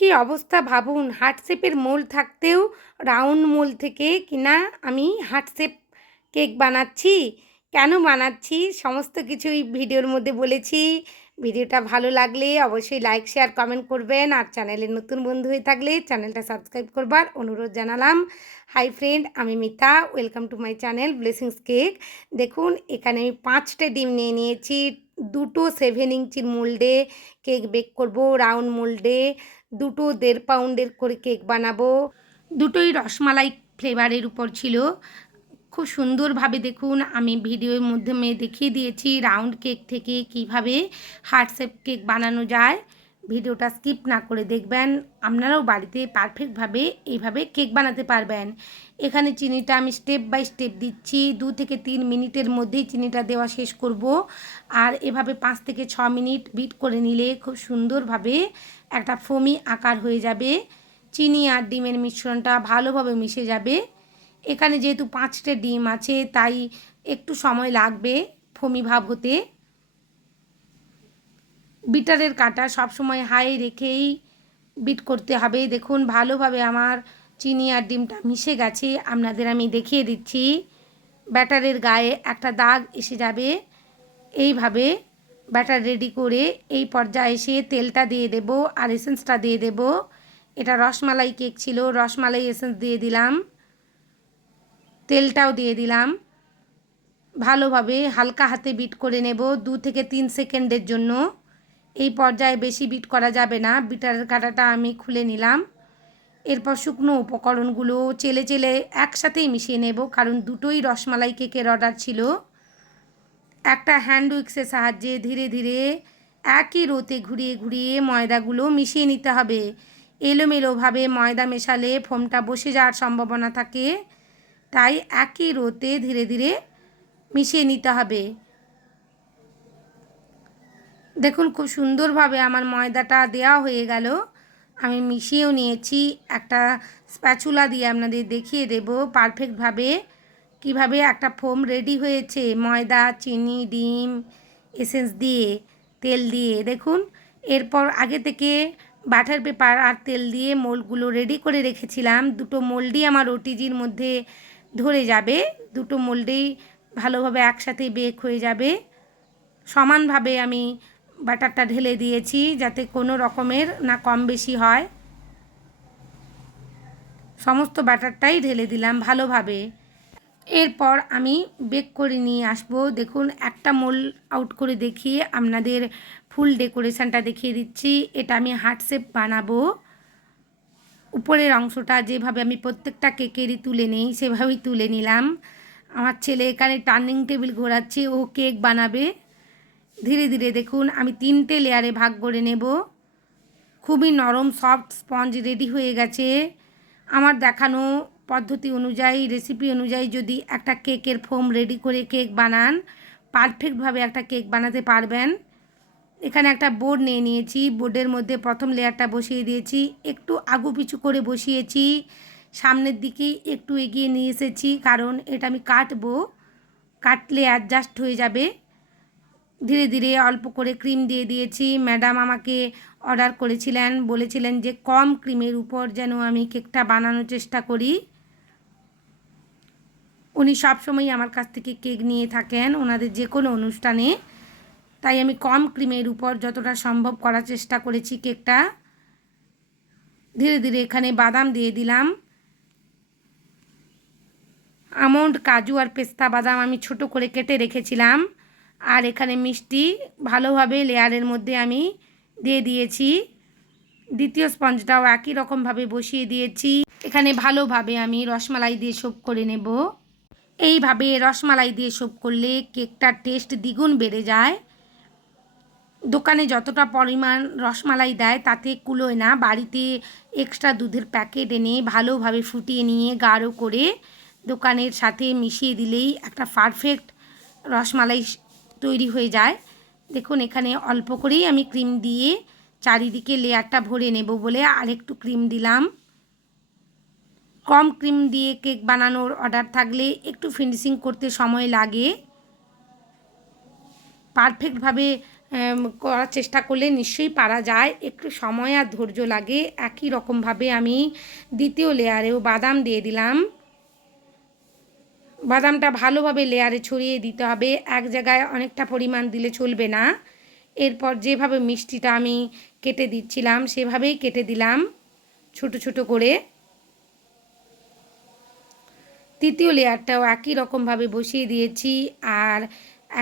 কি অবস্থা ভাবুন? হার্ট মোল থাকতেও রাউন্ড মোল থেকে কিনা আমি হার্ট কেক বানাচ্ছি। কেন বানাচ্ছি? সমস্ত কিছুই ভিডিওর মধ্যে বলেছি। ভিডিওটা ভালো লাগলে অবশ্যই লাইক, শেয়ার, কমেন্ট করবেন। আর চ্যানেলের নতুন বন্ধু হয়ে থাকলে চ্যানেলটা সাবস্ক্রাইব করবার অনুরোধ জানালাম। হাই ফ্রেন্ড, আমি Mita. Welcome to my channel blessings cake. দেখুন, এখানে আমি পাঁচটা ডিম নিয়ে নিয়েছি। দুটো সেভেন ইঞ্চির মোল্ডে কেক বেক করব, রাউন্ড মোল্ডে। দুটো দেড় পাউন্ডের করে কেক বানাবো। দুটোই রসমালাই ফ্লেভারের উপর ছিল। খুব সুন্দরভাবে দেখুন, আমি ভিডিওর মাধ্যমে দেখিয়ে দিয়েছি রাউন্ড কেক থেকে কীভাবে হার্ট শেপ কেক বানানো যায়। ভিডিওটা স্কিপ না করে দেখবেন। আপনারাও বাড়িতে পারফেক্টভাবে এইভাবে কেক বানাতে পারবেন। এখানে চিনিটা আমি স্টেপ বাই স্টেপ দিচ্ছি। দু থেকে তিন মিনিটের মধ্যেই চিনিটা দেওয়া শেষ করব। আর এভাবে পাঁচ থেকে ছ মিনিট বিট করে নিলে খুব সুন্দরভাবে একটা ফোমি আকার হয়ে যাবে। চিনি আর ডিমের মিশ্রণটা ভালোভাবে মিশে যাবে। এখানে যেহেতু পাঁচটা ডিম আছে, তাই একটু সময় লাগবে ফমি ভাব হতে। বিটারের কাটা সবসময় হাই রেখেই বিট করতে হবে। দেখুন, ভালোভাবে আমার চিনি আর ডিমটা মিশে গেছে। আপনাদের আমি দেখিয়ে দিচ্ছি। ব্যাটারের গায়ে একটা দাগ এসে যাবে। এইভাবে ব্যাটার রেডি করে এই পর্যায়ে এসে তেলটা দিয়ে দেব আর এসেন্সটা দিয়ে দেব। এটা রসমালাই কেক ছিল, রসমালাই এসেন্স দিয়ে দিলাম। তেলটাও দিয়ে দিলাম। ভালোভাবে হালকা হাতে বিট করে নেব দু থেকে তিন সেকেন্ডের জন্য। এই পর্যায়ে বেশি বিট করা যাবে না। বিটার কাঁটাটা আমি খুলে নিলাম। এরপর শুকনো উপকরণগুলো চেলে চেলে একসাথেই মিশিয়ে নেব, কারণ দুটোই রসমালাই কেকের অর্ডার ছিল। একটা হ্যান্ড উইক্সের সাহায্যে ধীরে ধীরে একই রোতে ঘুরিয়ে ঘুরিয়ে ময়দাগুলো মিশিয়ে নিতে হবে। এলোমেলোভাবে ময়দা মেশালে ফোমটা বসে যাওয়ার সম্ভাবনা থাকে, তাই একই রোতে ধীরে ধীরে মিশিয়ে নিতে হবে। দেখুন, খুব সুন্দরভাবে আমার ময়দাটা দেওয়া হয়ে গেল। আমি মিশিয়েও নিয়েছি। একটা স্প্যাচুলা দিয়ে আপনাদের দেখিয়ে দেব পারফেক্টভাবে। কীভাবে একটা ফোম রেডি হয়েছে, ময়দা, চিনি, ডিম, এসেন্স দিয়ে, তেল দিয়ে। দেখুন, এরপর আগে থেকে বাটার পেপার আর তেল দিয়ে মোলগুলো রেডি করে রেখেছিলাম। দুটো মোল্ডই আমার ওটিজির মধ্যে ধরে যাবে। দুটো মোল্ডেই ভালোভাবে একসাথে বেক হয়ে যাবে। সমানভাবে আমি বাটারটা ঢেলে দিয়েছি যাতে কোনো রকমের না কম বেশি হয়। সমস্ত বাটারটাই ঢেলে দিলাম ভালোভাবে। এরপর আমি বেক করে নিয়ে আসব। দেখুন, একটা মোল আউট করে দেখিয়ে আপনাদের ফুল ডেকোরেশানটা দেখিয়ে দিচ্ছি। এটা আমি হার্ট শেপ বানাবো। উপরের অংশটা যেভাবে আমি প্রত্যেকটা কেকেরই তুলে নেই, সেভাবেই তুলে নিলাম। আমার ছেলে এখানে টার্নিং টেবিল ঘোরাচ্ছে, ও কেক বানাবে। ধীরে ধীরে দেখুন, আমি তিনটে লেয়ারে ভাগ করে নেব। খুবই নরম সফট স্পঞ্জ রেডি হয়ে গেছে। আমার দেখানো পদ্ধতি অনুযায়ী রেসিপি অনুযায়ী যদি একটা কেকের ফোম রেডি করে কেক বানান পারফেক্টভাবে একটা কেক বানাতে পারবেন। এখানে একটা বোর্ড নিয়ে নিয়েছি। বোর্ডের মধ্যে প্রথম লেয়ারটা বসিয়ে দিয়েছি। একটু আগু পিছু করে বসিয়েছি। সামনের দিকেই একটু এগিয়ে নিয়ে এসেছি, কারণ এটা আমি কাটবো। কাটলে অ্যাডজাস্ট হয়ে যাবে। ধীরে ধীরে অল্প করে ক্রিম দিয়ে দিয়েছি। ম্যাডাম আমাকে অর্ডার করেছিলেন, বলেছিলেন যে কম ক্রিমের উপর যেন আমি কেকটা বানানোর চেষ্টা করি। উনি সবসময়ই আমার কাছ থেকে কেক নিয়ে থাকেন ওনাদের যে কোনো অনুষ্ঠানে। তাই আমি কম ক্রিমের উপর যতটা সম্ভব করার চেষ্টা করেছি কেকটা। ধীরে ধীরে এখানে বাদাম দিয়ে দিলাম। আমন্ড, কাজু আর পেস্তা বাদাম আমি ছোট করে কেটে রেখেছিলাম। আর এখানে মিষ্টি ভালোভাবে লেয়ারের মধ্যে আমি দিয়ে দিয়েছি। দ্বিতীয় স্পঞ্জটাও একই রকমভাবে বসিয়ে দিয়েছি। এখানে ভালোভাবে আমি রসমালাই দিয়ে সোপ করে নেব। এইভাবে রসমালাই দিয়ে সোপ করলে কেকটার টেস্ট দ্বিগুণ বেড়ে যায়। দোকানে যতটা পরিমাণ রসমালাই দেয় তাতে কুলোয় না। বাড়িতে এক্সট্রা দুধের প্যাকেট এনে ভালোভাবে ফুটিয়ে নিয়ে গাঢ় করে দোকানের সাথে মিশিয়ে দিলেই একটা পারফেক্ট রসমালাই তৈরি হয়ে যায়। দেখুন, এখানে অল্প করেই আমি ক্রিম দিয়ে চারিদিকে লেয়ারটা ভরে নেব বলে আরেকটু ক্রিম দিলাম। কম ক্রিম দিয়ে কেক বানানোর অর্ডার থাকলে একটু ফিনিশিং করতে সময় লাগে। পারফেক্টভাবে করার চেষ্টা করলে নিশ্চয়ই পারা যায়। একটু সময় আর ধৈর্য লাগে। একই রকমভাবে আমি দ্বিতীয় লেয়ারেও বাদাম দিয়ে দিলাম। বাদামটা ভালোভাবে লেয়ারে ছড়িয়ে দিতে হবে। এক জায়গায় অনেকটা পরিমাণ দিলে চলবে না। এরপর যেভাবে মিষ্টিটা আমি কেটে দিচ্ছিলাম, সেভাবেই কেটে দিলাম ছোট ছোট করে। তৃতীয় লেয়ারটাও একই রকমভাবে বসিয়ে দিয়েছি আর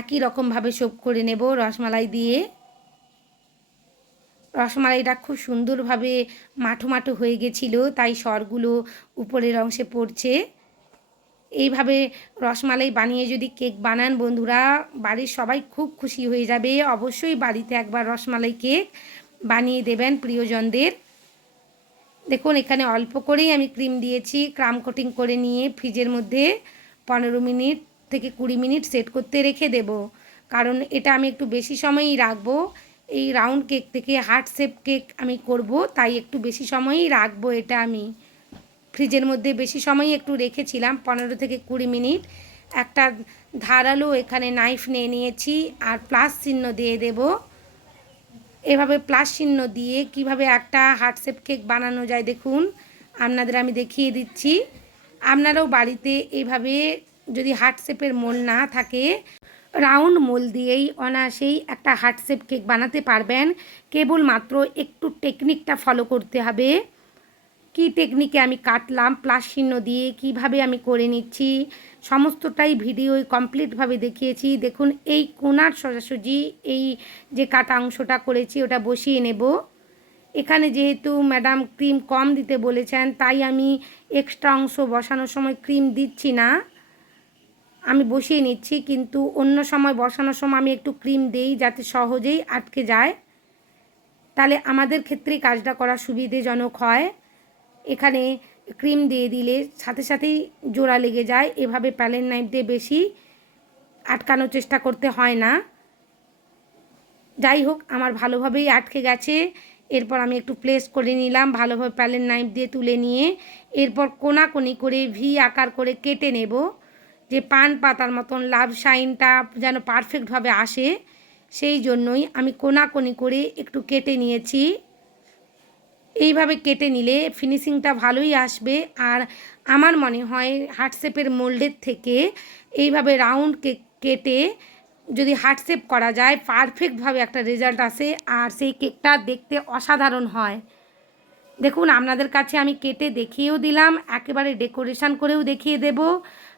একই রকমভাবে সোপ করে নেব রসমালাই দিয়ে। রসমালাইটা খুব সুন্দরভাবে মাঠো মাঠো হয়ে গেছিল, তাই স্বরগুলো উপরের অংশে পড়ছে। এইভাবে রসমালাই বানিয়ে যদি কেক বানান বন্ধুরা, বাড়ির সবাই খুব খুশি হয়ে যাবে। অবশ্যই বাড়িতে একবার রসমালাই কেক বানিয়ে দেবেন প্রিয়জনদের। দেখুন, এখানে অল্প করেই আমি ক্রিম দিয়েছি, ক্রাম কোটিং করে নিয়ে ফ্রিজের মধ্যে পনেরো মিনিট থেকে কুড়ি মিনিট সেট করতে রেখে দেব। কারণ এটা আমি একটু বেশি সময়ই রাখব। এই রাউন্ড কেক থেকে হার্ট শেপ কেক আমি করব, তাই একটু বেশি সময়ই রাখব এটা আমি। ফ্রিজের মধ্যে বেশি সময় একটু রেখেছিলাম, পনেরো থেকে কুড়ি মিনিট। একটা ধারালো এখানে নাইফ নিয়ে নিয়েছি আর প্লাস চিহ্ন দিয়ে দেব। এভাবে প্লাস চিহ্ন দিয়ে কীভাবে একটা হার্টশেপ কেক বানানো যায় দেখুন, আপনাদের আমি দেখিয়ে দিচ্ছি। আপনারাও বাড়িতে এভাবে যদি হার্টশেপের মোল না থাকে রাউন্ড মোল দিয়েই অনায়াসেই একটা হার্টশেপ কেক বানাতে পারবেন। কেবলমাত্র একটু টেকনিকটা ফলো করতে হবে। কি টেকনিকে আমি কাটলাম প্লাস চিহ্ন দিয়ে কীভাবে আমি করে নিচ্ছি, সমস্তটাই ভিডিও কমপ্লিটভাবে দেখিয়েছি। দেখুন, এই কোনার সোজাসুজি, এই যে কাটা অংশটা করেছি, ওটা বসিয়ে নেব। এখানে যেহেতু ম্যাডাম ক্রিম কম দিতে বলেছেন, তাই আমি এক্সট্রা অংশ বসানোর সময় ক্রিম দিচ্ছি না। আমি বসিয়ে নিচ্ছি, কিন্তু অন্য সময় বসানোর সময় আমি একটু ক্রিম দেই যাতে সহজেই আটকে যায়। তাহলে আমাদের ক্ষেত্রেই কাজটা করা সুবিধেজনক হয়। এখানে ক্রিম দিয়ে দিলে সাথে সাথেই জোড়া লেগে যায়। এভাবে প্যালেন নাইফ দিয়ে বেশি আটকানোর চেষ্টা করতে হয় না। যাই হোক, আমার ভালোভাবেই আটকে গেছে। এরপর আমি একটু প্লেস করে নিলাম, ভালোভাবে প্যালেন নাইফ দিয়ে তুলে নিয়ে। এরপর কোনাকোনি করে ভি আকার করে কেটে নেব, যে পান পাতার মতন লাভ শাইনটা যেন পারফেক্টভাবে আসে। সেই জন্যই আমি কোনাকোনি করে একটু কেটে নিয়েছি। এইভাবে কেটে নিলে ফিনিশিংটা ভালোই আসবে। আর আমার মনে হয় হার্টশেপের মোল্ডের থেকে এইভাবে রাউন্ড কেক কেটে যদি হার্টশেপ করা যায় পারফেক্টভাবে একটা রেজাল্ট আসে। আর সেই কেকটা দেখতে অসাধারণ হয়। দেখুন, আপনাদের কাছে আমি কেটে দেখিয়েও দিলাম, একেবারে ডেকোরেশন করেও দেখিয়ে দেব।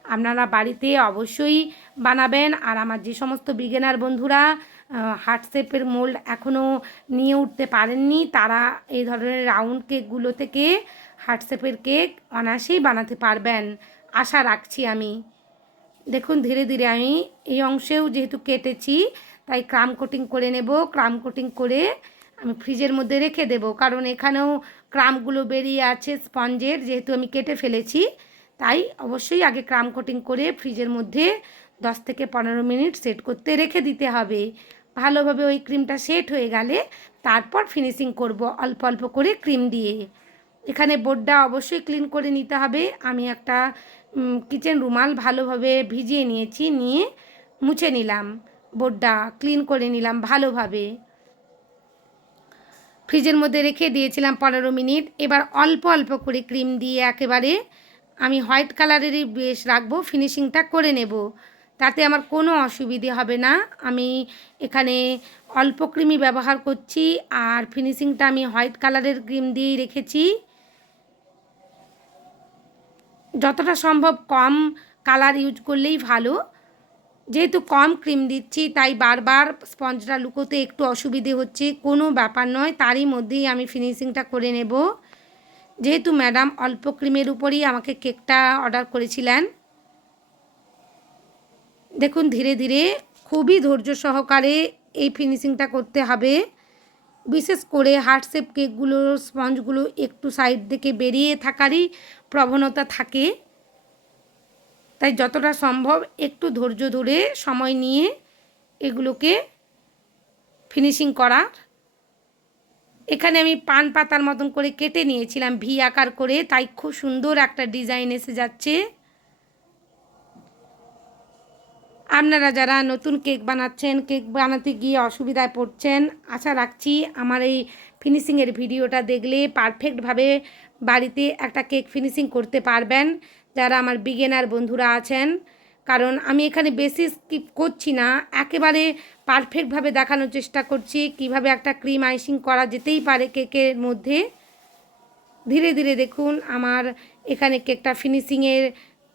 আপনারা বাড়িতে অবশ্যই বানাবেন। আর আমার যে সমস্ত বিগেনার বন্ধুরা হার্টশেপের মোল্ড এখনও নিয়ে উঠতে পারেননি। তারা এই ধরনের রাউন্ড কেকগুলো থেকে হার্টশেপের কেক অনায়াসেই বানাতে পারবেন। আশা রাখছি আমি। দেখুন, ধীরে ধীরে আমি এই অংশেও যেহেতু কেটেছি, তাই ক্রাম কোটিং করে নেব। ক্রাম কোটিং করে আমি ফ্রিজের মধ্যে রেখে দেব। কারণ এখানেও ক্রামগুলো বেরিয়ে আছে স্পঞ্জের, যেহেতু আমি কেটে ফেলেছি। তাই অবশ্যই আগে ক্রাম কোটিং করে ফ্রিজের মধ্যে দশ থেকে পনেরো মিনিট সেট করতে রেখে দিতে হবে। ভালোভাবে ওই ক্রিমটা সেট হয়ে গেলে তারপর ফিনিশিং করব অল্প অল্প করে ক্রিম দিয়ে। এখানে বোর্ডটা অবশ্যই ক্লিন করে নিতে হবে। আমি একটা কিচেন রুমাল ভালোভাবে ভিজিয়ে নিয়েছি, নিয়ে মুছে নিলাম। বোর্ডটা ক্লিন করে নিলাম ভালোভাবে। ফ্রিজের মধ্যে রেখে দিয়েছিলাম পনেরো মিনিট। এবার অল্প অল্প করে ক্রিম দিয়ে একেবারে আমি হোয়াইট কালারেরই বেশ রাখব ফিনিশিংটা করে নেব। তাতে আমার কোনো অসুবিধে হবে না। আমি এখানে অল্প ক্রিমই ব্যবহার করছি আর ফিনিশিংটা আমি হোয়াইট কালারের ক্রিম দিয়েই রেখেছি। যতটা সম্ভব কম কালার ইউজ করলেই ভালো। যেহেতু কম ক্রিম দিচ্ছি, তাই বারবার স্পঞ্জটা লুকোতে একটু অসুবিধে হচ্ছে। কোনো ব্যাপার নয়, তারই মধ্যেই আমি ফিনিশিংটা করে নেব। যেহেতু ম্যাডাম অল্প ক্রিমের উপরই আমাকে কেকটা অর্ডার করেছিলেন। দেখুন, ধীরে ধীরে খুবই ধৈর্য সহকারে এই ফিনিশিংটা করতে হবে। বিশেষ করে হার্টশেপ কেকগুলোর স্পঞ্জগুলো একটু সাইড থেকে বেরিয়ে থাকারই প্রবণতা থাকে। তাই যতটা সম্ভব একটু ধৈর্য ধরে সময় নিয়ে এগুলোকে ফিনিশিং করার। এখানে আমি পান পাতার মতন করে কেটে নিয়েছিলাম, ভি আকার করে। তাই খুব সুন্দর একটা ডিজাইন এসে যাচ্ছে। আপনারা যারা নতুন কেক বানাচ্ছেন, কেক বানাতে গিয়ে অসুবিধায় পড়ছেন, আশা রাখছি আমার এই ফিনিশিংয়ের ভিডিওটা দেখলে পারফেক্টভাবে বাড়িতে একটা কেক ফিনিশিং করতে পারবেন। যারা আমার বিগেনার বন্ধুরা আছেন, কারণ আমি এখানে বেশি স্কিপ করছি না, একেবারে পারফেক্টভাবে দেখানোর চেষ্টা করছি কীভাবে একটা ক্রিম আইসিং করা যেতেই পারে কেকের মধ্যে। ধীরে ধীরে দেখুন আমার এখানে কেকটা ফিনিশিংয়ের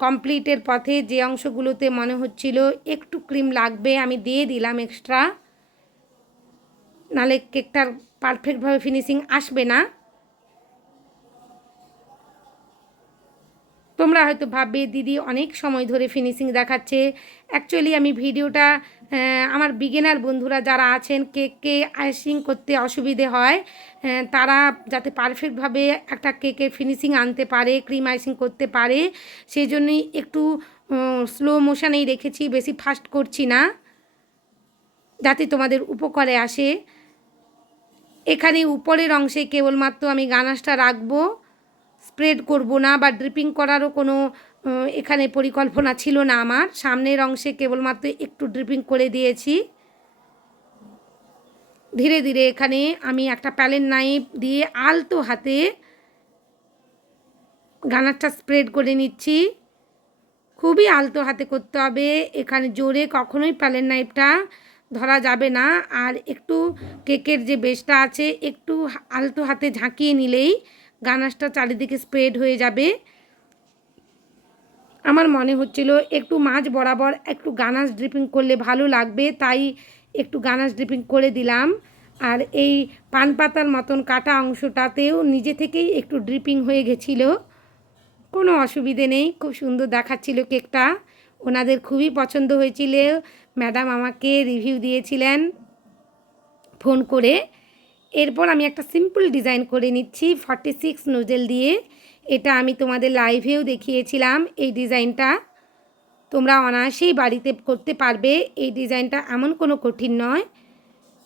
কমপ্লিটের পথে যে অংশগুলোতে মনে হচ্ছিল একটু ক্রিম লাগবে, আমি দিয়ে দিলাম এক্সট্রা নালে কেকটার পারফেক্টভাবে ফিনিশিং আসবে না। তোমরা হয়তো ভাববে, দিদি অনেক সময় ধরে ফিনিশিং দেখাচ্ছে। অ্যাকচুয়ালি আমি ভিডিওটা আমার বিগিনার বন্ধুরা যারা আছেন কেককে আইসিং করতে অসুবিধে হয় তারা যাতে পারফেক্টভাবে একটা কেকের ফিনিশিং আনতে পারে ক্রিম আইসিং করতে পারে, সেই জন্যই একটু স্লো মোশানেই রেখেছি, বেশি ফাস্ট করছি না, যাতে তোমাদের উপকারে আসে। এখানে উপরের অংশে কেবলমাত্র আমি গানাসটা রাখব স্প্রেড করব না বা ড্রিপিং করারও কোনো এখানে পরিকল্পনা ছিল না আমার। সামনের অংশে কেবলমাত্র একটু ড্রিপিং করে দিয়েছি। ধীরে ধীরে এখানে আমি একটা প্যালেন নাইফ দিয়ে আলতো হাতে গানারটা স্প্রেড করে নিচ্ছি। খুবই আলতো হাতে করতে হবে। এখানে জোরে কখনোই প্যালেন নাইফটা ধরা যাবে না। আর একটু কেকের যে বেসটা আছে, একটু আলতো হাতে ঝাঁকিয়ে নিলেই গানাসটা চারিদিকে স্প্রেড হয়ে যাবে। আমার মনে হচ্ছিল একটু মাছ বরাবর একটু গানাস ড্রিপিং করলে ভালো লাগবে, তাই একটু গানাস ড্রিপিং করে দিলাম। আর এই পান পাতার মতন কাটা অংশটাতেও নিজে থেকেই একটু ড্রিপিং হয়ে গেছিল। কোনো অসুবিধে নেই, খুব সুন্দর দেখাচ্ছিল কেকটা। ওনাদের খুবই পছন্দ হয়েছিল। ম্যাডাম আমাকে রিভিউ দিয়েছিলেন ফোন করে। এরপর আমি একটা সিম্পল ডিজাইন করে নিচ্ছি ফর্টি সিক্স নোজেল দিয়ে। এটা আমি তোমাদের লাইভেও দেখিয়েছিলাম এই ডিজাইনটা। তোমরা অনায়াসেই বাড়িতে করতে পারবে। এই ডিজাইনটা এমন কোনো কঠিন নয়।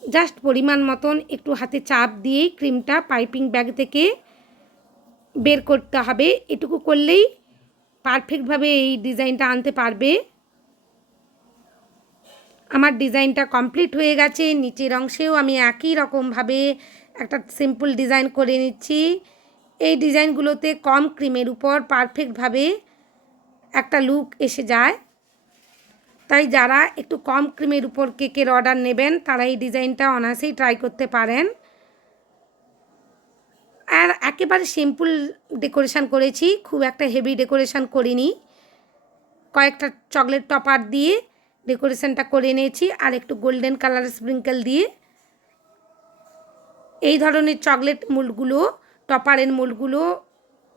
জাস্ট পরিমাণ মতন একটু হাতে চাপ দিয়েই ক্রিমটা পাইপিং ব্যাগ থেকে বের করতে হবে। এটুকু করলেই পারফেক্টভাবে এই ডিজাইনটা আনতে পারবে। আমার ডিজাইনটা কমপ্লিট হয়ে গেছে। নিচের অংশেও আমি একই রকমভাবে একটা সিম্পল ডিজাইন করে নিচ্ছি। এই ডিজাইনগুলোতে কম ক্রিমের উপর পারফেক্টভাবে একটা লুক এসে যায়। তাই যারা একটু কম ক্রিমের উপর কেকের অর্ডার নেবেন, তারা এই ডিজাইনটা অনায়াসেই ট্রাই করতে পারেন। আর একেবারে সিম্পল ডেকোরেশান করেছি, খুব একটা হেভি ডেকোরেশান করিনি। কয়েকটা চকলেট টপার দিয়ে ডেকোরেশনটা করে নিয়েছি, আর একটু গোল্ডেন কালার স্প্রিঙ্কেল দিয়ে। এই ধরনের চকলেট মোল্ডগুলো টপারের মোল্ডগুলো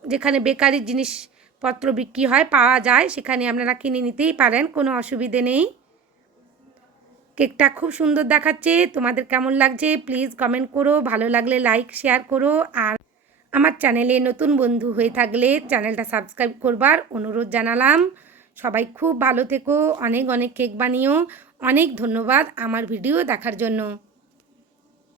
যেখানে বেকারি জিনিসপত্র বিক্রি হয়, পাওয়া যায়, সেখানে আপনারা কিনে নিতেই পারেন, কোনো অসুবিধে নেই। কেকটা খুব সুন্দর দেখাচ্ছে, তোমাদের কেমন লাগছে? প্লিজ কমেন্ট করো, ভালো লাগলে লাইক, শেয়ার করো, আর আমার চ্যানেলে নতুন বন্ধু হয়ে থাকলে চ্যানেলটা সাবস্ক্রাইব করবার অনুরোধ জানালাম। সবাই খুব ভালো থেকো, অনেক অনেক কেক বানিও, অনেক ধন্যবাদ আমার ভিডিও দেখার জন্য।